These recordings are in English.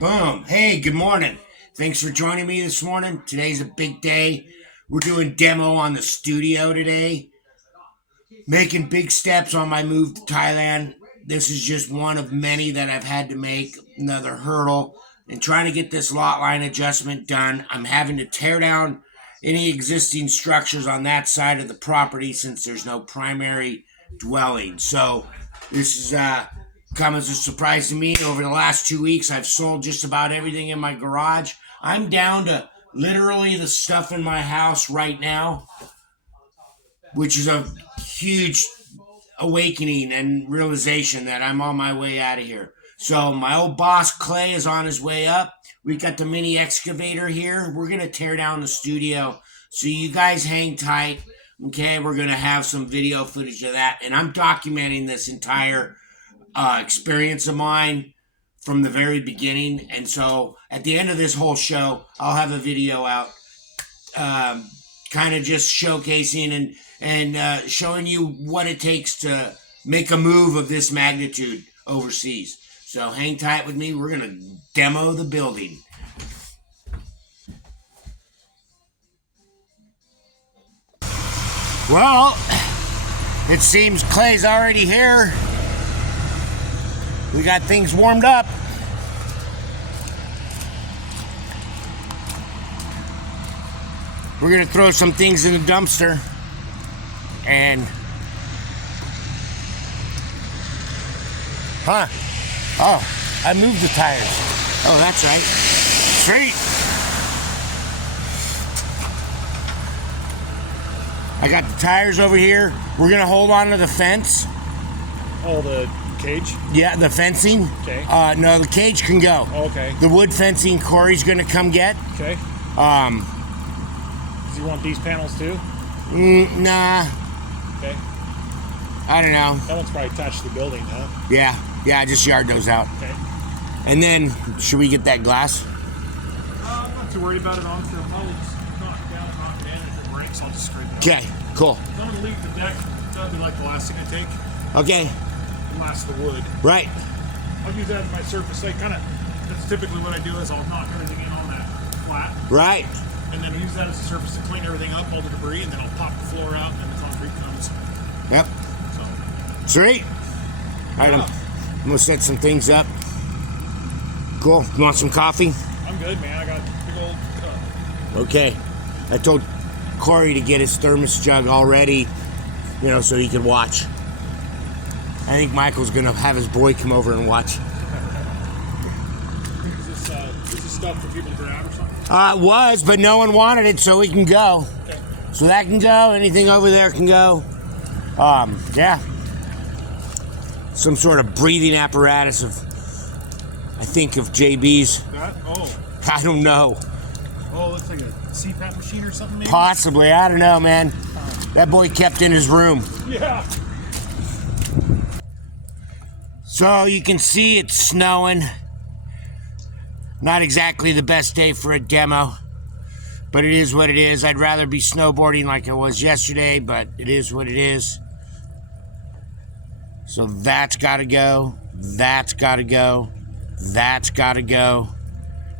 Boom. Hey, good morning. Thanks for joining me this morning. Today's a big day. We're doing demo on the studio today. Making big steps on my move to Thailand. This is just one of many that I've had to make. Another hurdle. And trying to get this lot line adjustment done, I'm having to tear down any existing structures on that side of the property since there's no primary dwelling. So this is come as a surprise to me. Over the last 2 weeks, I've sold just about everything in my garage. I'm down to literally the stuff in my house right now, which is a huge awakening and realization that I'm on my way out of here. So my old boss Clay is on his way up. We got the mini excavator here. We're going to tear down the studio. So you guys hang tight. Okay, we're going to have some video footage of that. And I'm documenting this entire experience of mine from the very beginning. And so at the end of this whole show, I'll have a video out kind of just showcasing and showing you what it takes to make a move of this magnitude overseas. So hang tight with me. We're going to demo the building. Well, it seems Clay's already here. We got things warmed up. We're going to throw some things in the dumpster. And oh, I moved the tires. Oh, that's right. Sweet. I got the tires over here. We're gonna hold on to the fence. Oh, the cage? Yeah, the fencing. Okay. No, the cage can go. Oh, okay. The wood fencing Corey's gonna come get. Okay. Does he want these panels too? Nah. Okay. I don't know. That one's probably attached to the building, huh? Yeah, just yard those out. Okay. And then, should we get that glass? I'm not too worried about it, honestly. I'll probably just knock it down and knock it in. If it breaks, I'll just scrape it. Okay, cool. If I'm gonna leave the deck, that'll be like the last thing I take. Okay. And last the wood. Right. I'll use that as my surface. That's typically what I do is I'll knock everything in on that flat. Right. And then use that as a surface to clean everything up, all the debris, and then I'll pop the floor out, and then the concrete comes. Yep. So. Sweet. All right, I'm gonna set some things up. Cool. You want some coffee? I'm good, man. I got a big old cup. Okay. I told Corey to get his thermos jug already, so he could watch. I think Michael's gonna have his boy come over and watch. Is this stuff for people to grab or something? It was, but no one wanted it, so we can go. Okay. So that can go. Anything over there can go. Yeah. Some sort of breathing apparatus of, I think, of JB's. That? Oh. I don't know. Oh, looks like a CPAP machine or something, maybe? Possibly. I don't know, man. That boy kept in his room. Yeah. So you can see it's snowing. Not exactly the best day for a demo, but it is what it is. I'd rather be snowboarding like I was yesterday, but it is what it is. So that's got to go. That's got to go. That's got to go.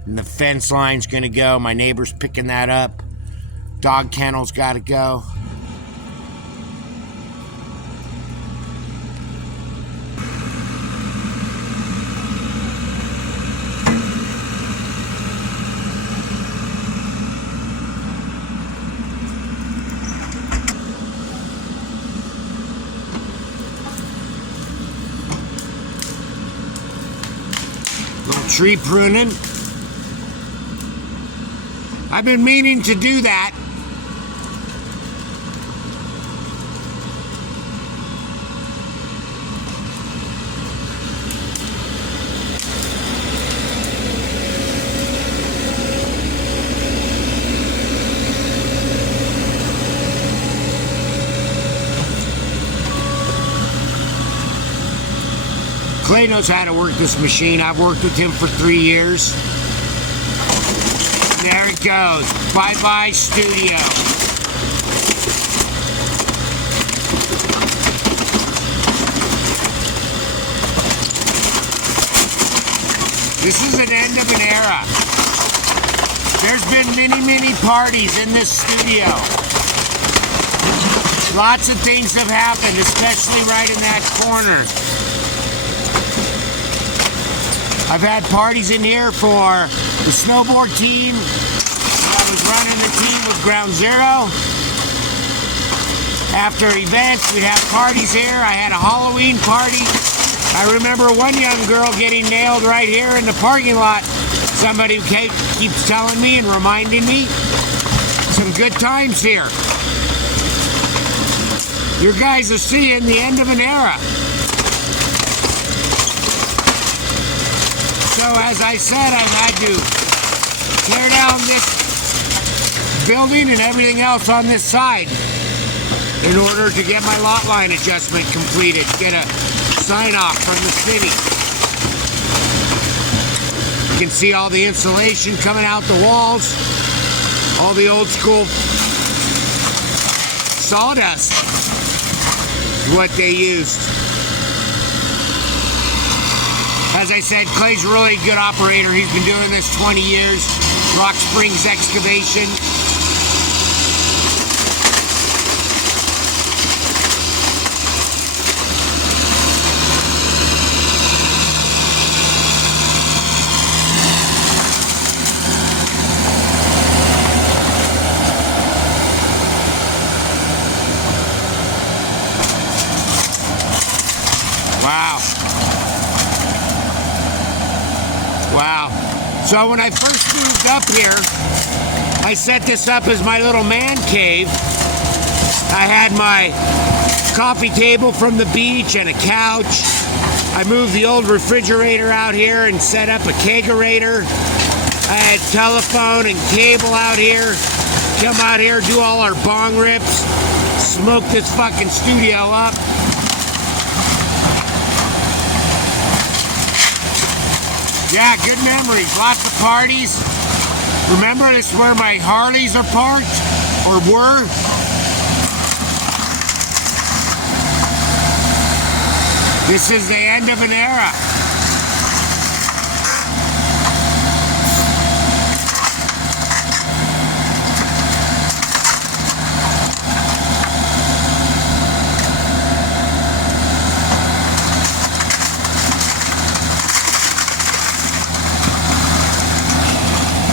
And the fence line's going to go. My neighbor's picking that up. Dog kennel's got to go. Little tree pruning. I've been meaning to do that. Clay knows how to work this machine. I've worked with him for 3 years. There it goes. Bye-bye studio. This is an end of an era. There's been many parties in this studio. Lots of things have happened, especially right in that corner. I've had parties in here for the snowboard team. I was running the team with Ground Zero. After events, we'd have parties here. I had a Halloween party. I remember one young girl getting nailed right here in the parking lot. Somebody keeps telling me and reminding me. Some good times here. You guys are seeing the end of an era. So as I said, I've had to tear down this building and everything else on this side in order to get my lot line adjustment completed, get a sign off from the city. You can see all the insulation coming out the walls, all the old school sawdust is what they used. As I said, Clay's a really good operator. He's been doing this 20 years. Rock Springs Excavation. Wow. So when I first moved up here, I set this up as my little man cave. I had my coffee table from the beach and a couch. I moved the old refrigerator out here and set up a kegerator. I had telephone and cable out here. Come out here, do all our bong rips, smoke this fucking studio up. Yeah, good memories. Lots of parties. Remember, this is where my Harleys are parked, or were. This is the end of an era.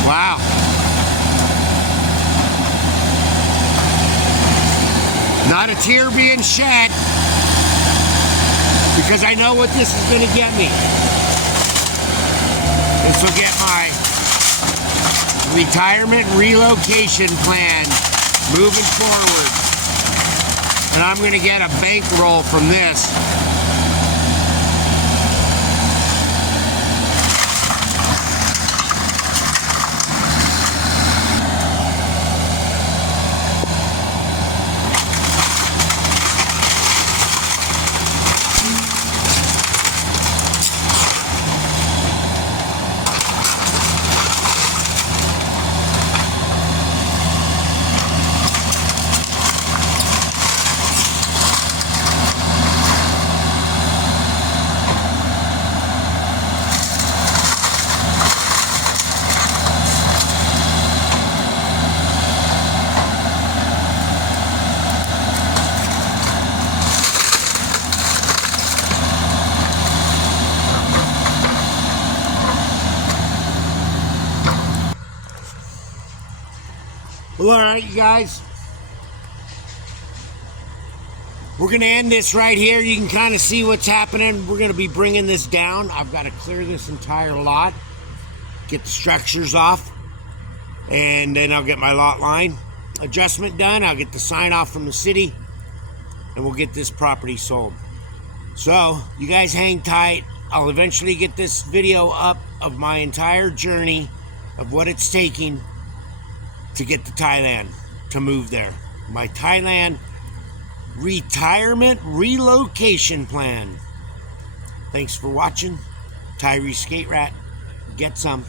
Wow. Not a tear being shed, because I know what this is going to get me. This will get my retirement relocation plan moving forward. And I'm going to get a bankroll from this. Well, all right, you guys. We're going to end this right here. You can kind of see what's happening. We're going to be bringing this down. I've got to clear this entire lot, get the structures off, and then I'll get my lot line adjustment done. I'll get the sign off from the city, and we'll get this property sold. So, you guys hang tight. I'll eventually get this video up of my entire journey of what it's taking to get to Thailand, to move there. My Thailand retirement relocation plan. Thanks for watching. Tyree Skate Rat. Get some.